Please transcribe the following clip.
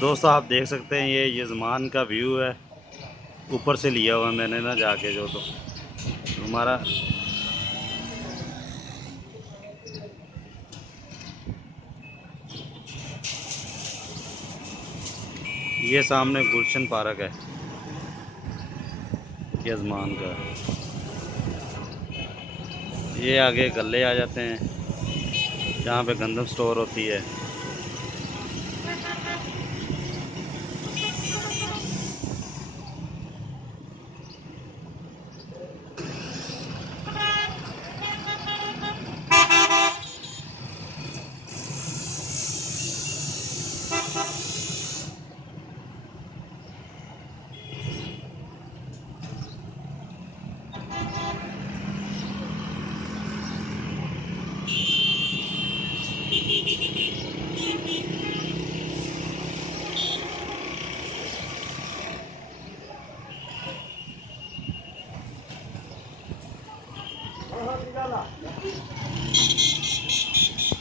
दोस्तों आप देख सकते हैं ये यजमान का व्यू है। ऊपर से लिया हुआ मैंने ना जाके जो तो हमारा ये सामने गुलशन पार्क है यजमान का। ये आगे गले आ जाते हैं जहाँ पे गंदम स्टोर होती है।